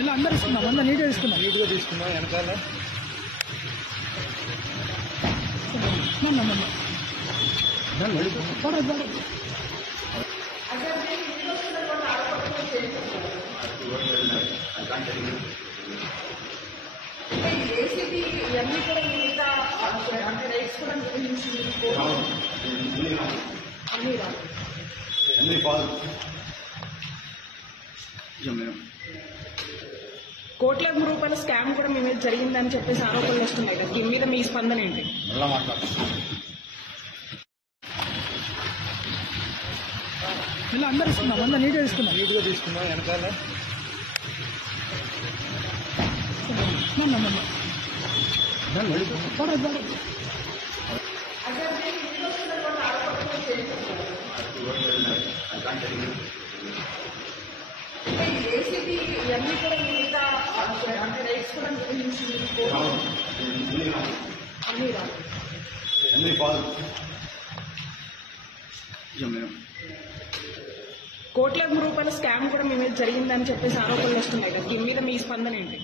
ఇలా అందరు ఇస్తున్నాం, అందరు నీట్గా తీసుకున్నాం. వెనకాల ఏసీబీ ఇవన్నీ కూడా మిగతా అంటే రైట్స్ కూడా గురించి అన్నీ రాదు. కోట్ల రూపాయల స్కామ్ కూడా మీ మీద జరిగిందని చెప్పేసి ఆరోపణలు వస్తున్నాయి కదా, దీని మీద మీ స్పందన ఏంటి? ఇలా అందరు ఇస్తున్నాం, అందరు నీట్గా తీసుకున్నాం. వెనకాల ఏసీబీ ఇవన్నీ కూడా మిగతా అంటే రైట్స్ కూడా గురించి అన్నీ రాదు. కోట్ల రూపాయల స్కామ్ కూడా మీ మీద జరిగిందని చెప్పేసి ఆరోపణలు వస్తున్నాయి కదా, దీని మీద మీ స్పందన ఏంటి?